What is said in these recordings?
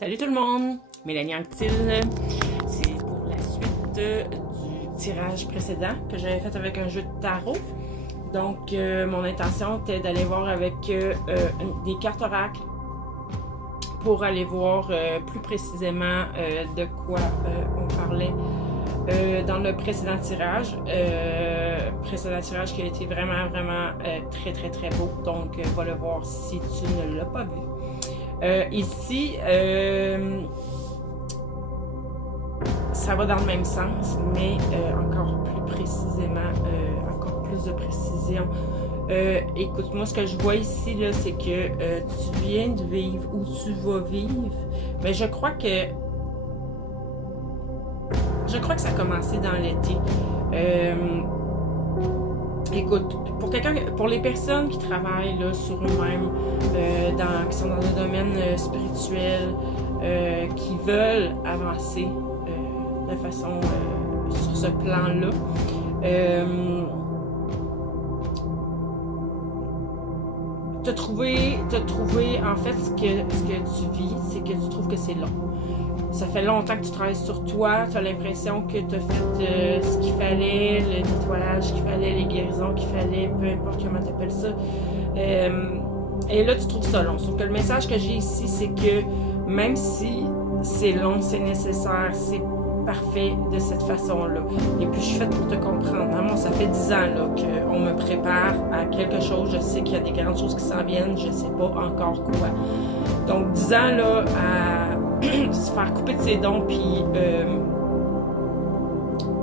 Salut tout le monde, Mélanie Anctil. C'est pour la suite du tirage précédent que j'avais fait avec un jeu de tarot. Donc, mon intention était d'aller voir avec des cartes oracles pour aller voir plus précisément de quoi on parlait dans le précédent tirage. Précédent tirage qui a été vraiment très beau. Donc, va le voir si tu ne l'as pas vu. Ici, ça va dans le même sens, mais encore plus précisément, encore plus de précision. Écoute-moi, ce que je vois ici, là, c'est que tu viens de vivre ou tu vas vivre, mais je crois que ça a commencé dans l'été. Écoute, pour les personnes qui travaillent là, sur eux-mêmes, qui sont dans le domaine spirituel, qui veulent avancer de façon sur ce plan-là, t'as trouvé en fait ce que tu vis, c'est que tu trouves que c'est long. Ça fait longtemps que tu travailles sur toi, tu as l'impression que tu as fait ce qu'il fallait, le nettoyage qu'il fallait, les guérisons qu'il fallait, peu importe comment tu appelles ça. Et là, tu trouves ça long. Sauf que le message que j'ai ici, c'est que même si c'est long, c'est nécessaire, c'est parfait de cette façon-là. Et puis, je suis faite pour te comprendre. Maman, ça fait 10 ans là, qu'on me prépare à quelque chose. Je sais qu'il y a des grandes choses qui s'en viennent. Je sais pas encore quoi. Donc, 10 ans là, à se faire couper de ses dons, puis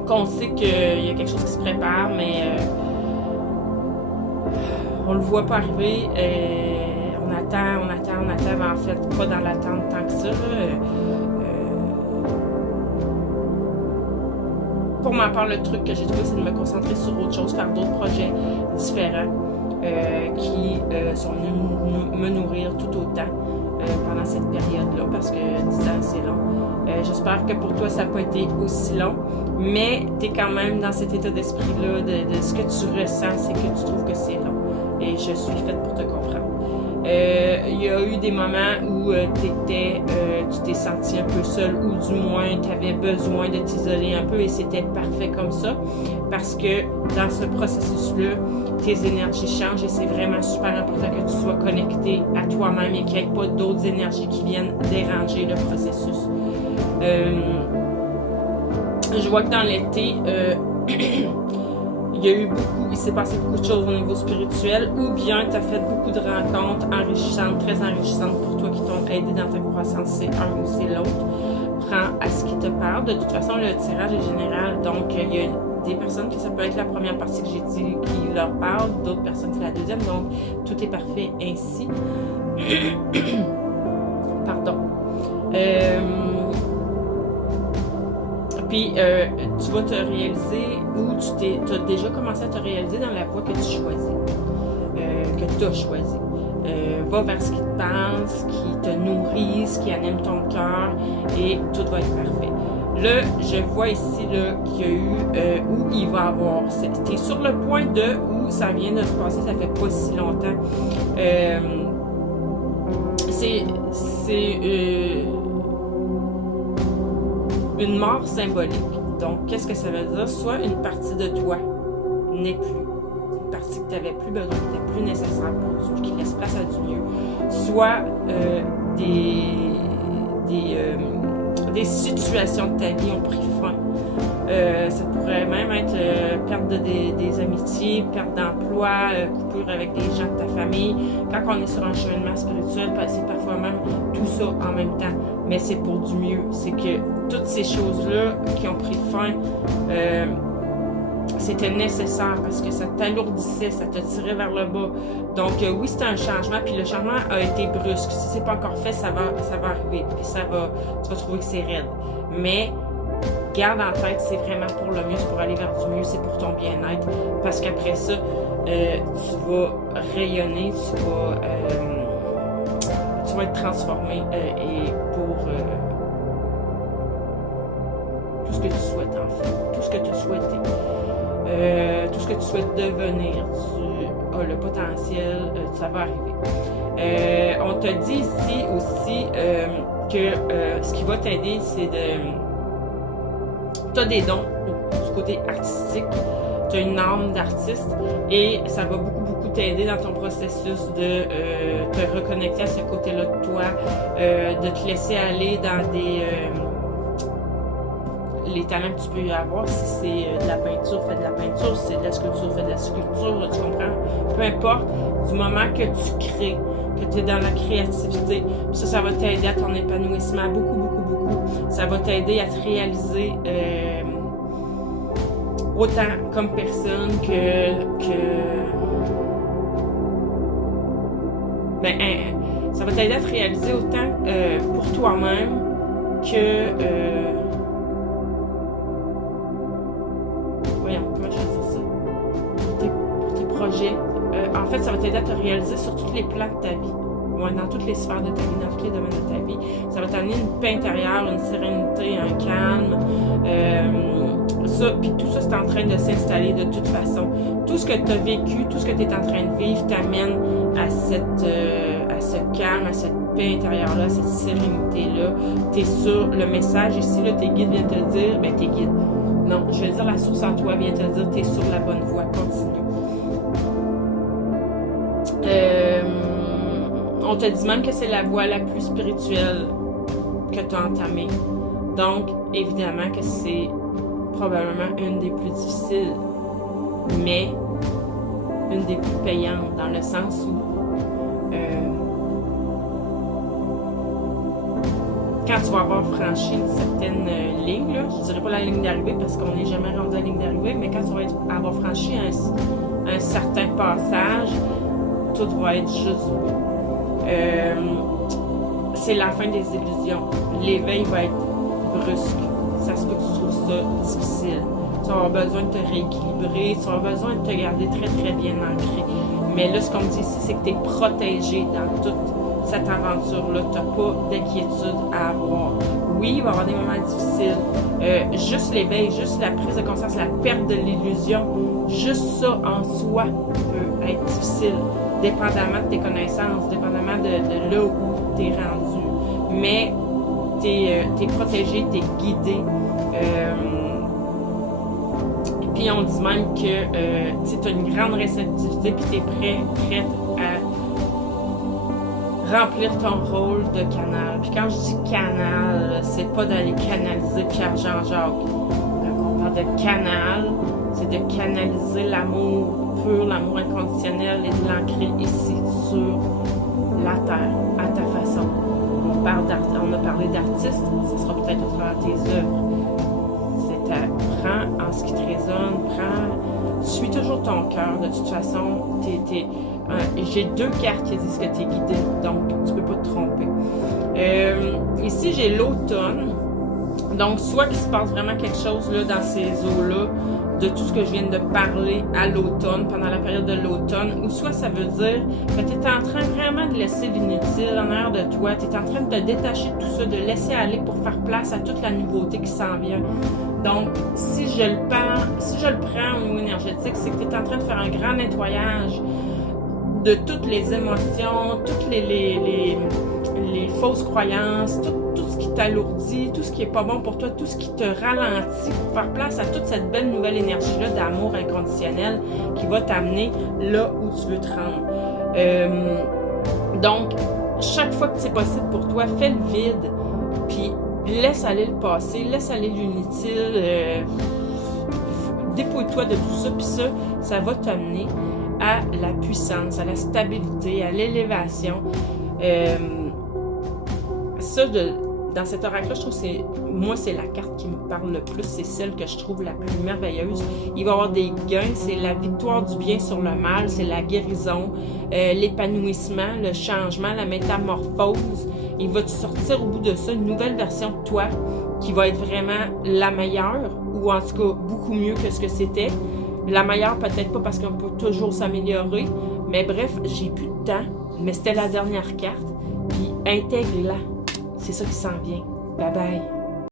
qu'on sait qu'il y a quelque chose qui se prépare, mais on le voit pas arriver. On attend, mais en fait, pas dans l'attente tant que ça. Pour ma part, le truc que j'ai trouvé, c'est de me concentrer sur autre chose, faire d'autres projets différents qui sont venus me nourrir tout autant pendant cette période-là, parce que 10 ans, c'est long. J'espère que pour toi, ça n'a pas été aussi long, mais tu es quand même dans cet état d'esprit-là, de ce que tu ressens, c'est que tu trouves que c'est long. Et je suis faite pour te comprendre. Il y a eu des moments où tu t'es senti un peu seul, ou du moins tu avais besoin de t'isoler un peu, et c'était parfait comme ça, parce que dans ce processus-là, tes énergies changent, et c'est vraiment super important que tu sois connecté à toi-même et qu'il n'y ait pas d'autres énergies qui viennent déranger le processus. Je vois que dans l'été, il s'est passé beaucoup de choses au niveau spirituel, ou bien tu as fait beaucoup de rencontres enrichissantes, très enrichissantes pour toi, qui t'ont aidé dans ta croissance. C'est un ou c'est l'autre. Prends à ce qui te parle. De toute façon, le tirage est général, donc il y a des personnes que ça peut être la première partie que j'ai dit qui leur parle, d'autres personnes c'est la deuxième, donc tout est parfait ainsi. Pardon. Puis, tu vas te réaliser, ou tu as déjà commencé à te réaliser dans la voie que tu choisis, que tu as choisi. Va vers ce qui te parle, ce qui te nourrit, ce qui anime ton cœur, et tout va être parfait. Là, je vois ici là, qu'il y a eu, où il va avoir, tu es sur le point de où ça vient de se passer, ça fait pas si longtemps. C'est une mort symbolique. Donc, qu'est-ce que ça veut dire? Soit une partie de toi n'est plus, une partie que tu n'avais plus besoin, qui n'était plus nécessaire pour Dieu, qui laisse place à du mieux. Soit des situations de ta vie ont pris fin. Ça pourrait même être perte des amitiés, perte d'emploi, coupure avec des gens de ta famille. Quand on est sur un cheminement spirituel, c'est parfois même tout ça en même temps. Mais c'est pour du mieux. C'est que toutes ces choses-là qui ont pris fin, c'était nécessaire, parce que ça t'alourdissait, ça te tirait vers le bas. Donc oui, c'était un changement, puis le changement a été brusque. Si c'est pas encore fait, ça va arriver, puis tu vas trouver que c'est raide. Mais garde en tête, c'est vraiment pour le mieux, c'est pour aller vers du mieux, c'est pour ton bien-être, parce qu'après ça, tu vas rayonner, tu vas être transformé, et pour tout ce que tu souhaites, en fait, tout ce que tu as souhaité, tout ce que tu souhaites devenir, tu as le potentiel, ça va arriver. On te dit ici aussi que ce qui va t'aider, c'est de... Tu as des dons du côté artistique, tu as une âme d'artiste et ça va beaucoup t'aider dans ton processus de te reconnecter à ce côté-là de toi, de te laisser aller dans des... les talents que tu peux y avoir, si c'est de la peinture, fais de la peinture, si c'est de la sculpture, fais de la sculpture, tu comprends? Peu importe, du moment que tu crées, que tu es dans la créativité, ça va t'aider à ton épanouissement beaucoup. Ça va t'aider à te réaliser autant comme personne ça va t'aider à te réaliser autant pour toi-même que comment je vais dire ça? Pour tes projets. En fait, ça va t'aider à te réaliser sur tous les plans de ta vie. Ouais, dans toutes les sphères de ta vie, dans tous les domaines de ta vie. Ça va t'amener une paix intérieure, une sérénité, un calme. Puis tout ça, c'est en train de s'installer de toute façon. Tout ce que tu as vécu, tout ce que tu es en train de vivre t'amène à ce calme, à cette paix intérieure-là, à cette sérénité-là. Tu es sur le message ici, là, tes guides viennent te le dire, tes guides. Non, je vais dire la source en toi vient te le dire, tu es sur la bonne voie, continue. On te dit même que c'est la voie la plus spirituelle que tu as entamée. Donc, évidemment que c'est probablement une des plus difficiles, mais une des plus payantes, dans le sens où quand tu vas avoir franchi une certaine ligne, là, je ne dirais pas la ligne d'arrivée parce qu'on n'est jamais rendu à la ligne d'arrivée, mais quand tu vas avoir franchi un certain passage, tout va être juste beau. C'est la fin des illusions. L'éveil va être brusque. Ça se peut que tu trouves ça difficile. Tu vas avoir besoin de te rééquilibrer, tu vas avoir besoin de te garder très bien ancré. Mais là, ce qu'on me dit ici, c'est que tu es protégé dans toute cette aventure-là. Tu n'as pas d'inquiétude à avoir. Oui, il va y avoir des moments difficiles. Juste l'éveil, juste la prise de conscience, la perte de l'illusion, juste ça en soi peut être difficile, dépendamment de tes connaissances, dépendamment de là où tu es rendu. Mais tu es protégé, tu es guidé. Puis on dit même que tu as une grande réceptivité puis tu es prête à remplir ton rôle de canal. Puis quand je dis canal, c'est pas d'aller canaliser Pierre-Jean-Jacques. Quand on parle de canal, c'est de canaliser l'amour pur, l'amour inconditionnel et de l'ancrer ici, sur la terre, à ta façon. On a parlé d'artiste, ce sera peut-être au travers de tes œuvres. Prends en ce qui te résonne, suis toujours ton cœur. De toute façon, j'ai deux cartes qui disent que tu es guidé, donc tu peux pas te tromper. Ici, j'ai l'automne. Donc, soit qu'il se passe vraiment quelque chose là, dans ces eaux-là, de tout ce que je viens de parler à l'automne, pendant la période de l'automne, ou soit ça veut dire que tu es en train vraiment de laisser l'inutile en arrière de toi, tu es en train de te détacher de tout ça, de laisser aller pour faire place à toute la nouveauté qui s'en vient. Donc, si je le prends au niveau énergétique, c'est que tu es en train de faire un grand nettoyage de toutes les émotions, toutes les fausses croyances, tout ce qui t'alourdit, tout ce qui est pas bon pour toi, tout ce qui te ralentit pour faire place à toute cette belle nouvelle énergie-là d'amour inconditionnel qui va t'amener là où tu veux te rendre. Donc, chaque fois que c'est possible pour toi, fais le vide, puis laisse aller le passé, laisse aller l'inutile, dépouille-toi de tout ça, puis ça va t'amener à la puissance, à la stabilité, à l'élévation. Dans cet oracle-là, je trouve que c'est la carte qui me parle le plus, c'est celle que je trouve la plus merveilleuse. Il va y avoir des gains, c'est la victoire du bien sur le mal, c'est la guérison, l'épanouissement, le changement, la métamorphose. Il va te sortir au bout de ça une nouvelle version de toi qui va être vraiment la meilleure, ou en tout cas beaucoup mieux que ce que c'était. La meilleure peut-être pas parce qu'on peut toujours s'améliorer, mais bref, j'ai plus de temps, mais c'était la dernière carte, puis intègre-la. C'est ça qui s'en vient. Bye bye.